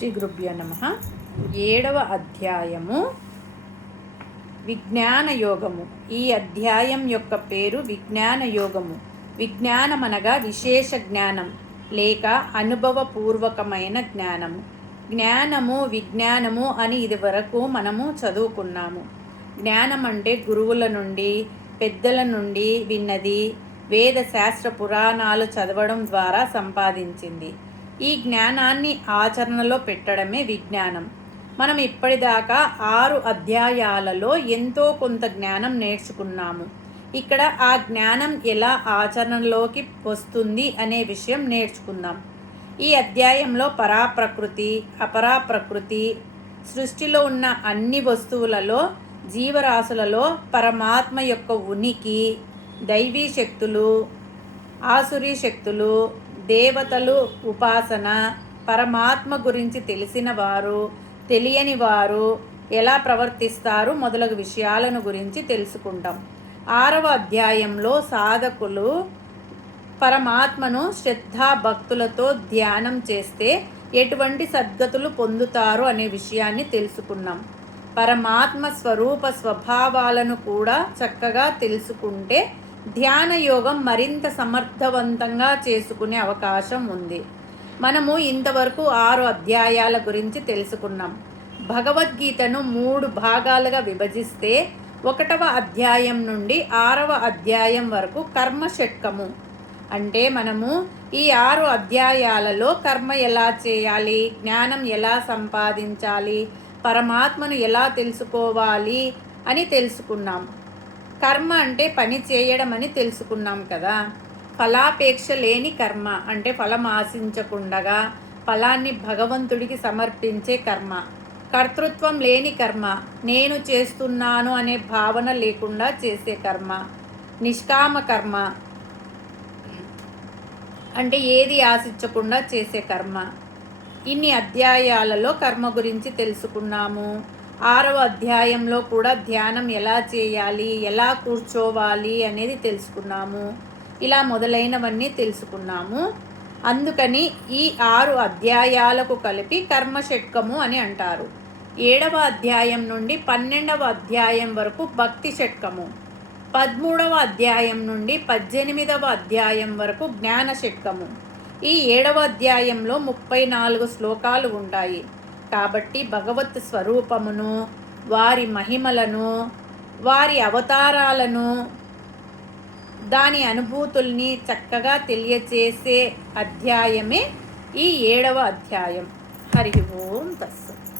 శ్రీ గురుభ్యో నమః. 7వ అధ్యాయము విజ్ఞాన యోగము. ఈ అధ్యాయం యొక్క పేరు విజ్ఞాన యోగము. విజ్ఞానమనగా విశేష జ్ఞానం లేక అనుభవపూర్వకమైన జ్ఞానము. జ్ఞానము విజ్ఞానము అని ఇది వరకు మనము చదువుకున్నాము. జ్ఞానం అంటే గురువుల నుండి పెద్దల నుండి విన్నది, వేద శాస్త్ర పురాణాలు చదవడం ద్వారా సంపాదించింది. ఈ జ్ఞానాన్ని ఆచరణలో పెట్టడమే విజ్ఞానం. మనం ఇప్పటిదాకా 6 అధ్యాయాలలో ఎంతో కొంత జ్ఞానం నేర్చుకున్నాము. ఇక్కడ ఆ జ్ఞానం ఎలా ఆచరణలోకి వస్తుంది అనే విషయం నేర్చుకుందాం. ఈ అధ్యాయంలో పరాప్రకృతి, అపరాప్రకృతి, సృష్టిలో ఉన్న అన్ని వస్తువులలో, జీవరాశులలో పరమాత్మ యొక్క ఉనికి, దైవీ శక్తులు, ఆసురీ శక్తులు, దేవతలు ఉపాసన, పరమాత్మ గురించి తెలిసిన వారు, తెలియని వారు ఎలా ప్రవర్తిస్తారు మొదలగు విషయాలను గురించి తెలుసుకుంటాం. 6వ అధ్యాయంలో సాధకులు పరమాత్మను శ్రద్ధాభక్తులతో ధ్యానం చేస్తే ఎటువంటి సద్గతులు పొందుతారు అనే విషయాన్ని తెలుసుకున్నాం. పరమాత్మ స్వరూప స్వభావాలను కూడా చక్కగా తెలుసుకుంటే ధ్యాన యోగం మరింత సమర్థవంతంగా చేసుకునే అవకాశం ఉంది. మనము ఇంతవరకు 6 అధ్యాయాల గురించి తెలుసుకున్నాం. భగవద్గీతను 3 భాగాలుగా విభజిస్తే 1వ అధ్యాయం నుండి 6వ అధ్యాయం వరకు కర్మ షట్కము. అంటే మనము ఈ 6 అధ్యాయాలలో కర్మ ఎలా చేయాలి, జ్ఞానం ఎలా సంపాదించాలి, పరమాత్మను ఎలా తెలుసుకోవాలి అని తెలుసుకున్నాం. కర్మ అంటే పని చేయడం అని తెలుసుకున్నాం కదా. ఫలాపేక్ష లేని కర్మ అంటే ఫలం ఆశించకుండగా ఫలాన్ని భగవంతుడికి సమర్పించే కర్మ. కర్తృత్వం లేని కర్మ, నేను చేస్తున్నాను అనే భావన లేకుండా చేసే కర్మ. నిష్కామ కర్మ అంటే ఏది ఆశించకుండా చేసే కర్మ. ఇన్ని అధ్యాయాలలో కర్మ గురించి తెలుసుకున్నాము. 6వ అధ్యాయంలో కూడా ధ్యానం ఎలా చేయాలి, ఎలా కూర్చోవాలి అనేది తెలుసుకున్నాము. ఇలా మొదలైనవన్నీ తెలుసుకున్నాము. అందుకని ఈ 6 అధ్యాయాలకు కలిపి కర్మ షట్కము అని అంటారు. 7వ అధ్యాయం నుండి 12వ అధ్యాయం వరకు భక్తి షట్కము. 13వ అధ్యాయం నుండి 18వ అధ్యాయం వరకు జ్ఞాన షట్కము. ఈ 7వ అధ్యాయంలో 34 శ్లోకాలు ఉంటాయి. కాబట్టి భగవత్ స్వరూపమును, వారి మహిమలను, వారి అవతారాలను, దాని అనుభూతుల్ని చక్కగా తెలియచేసే అధ్యాయమే ఈ 7వ అధ్యాయం. హరి ఓం తస్సత్.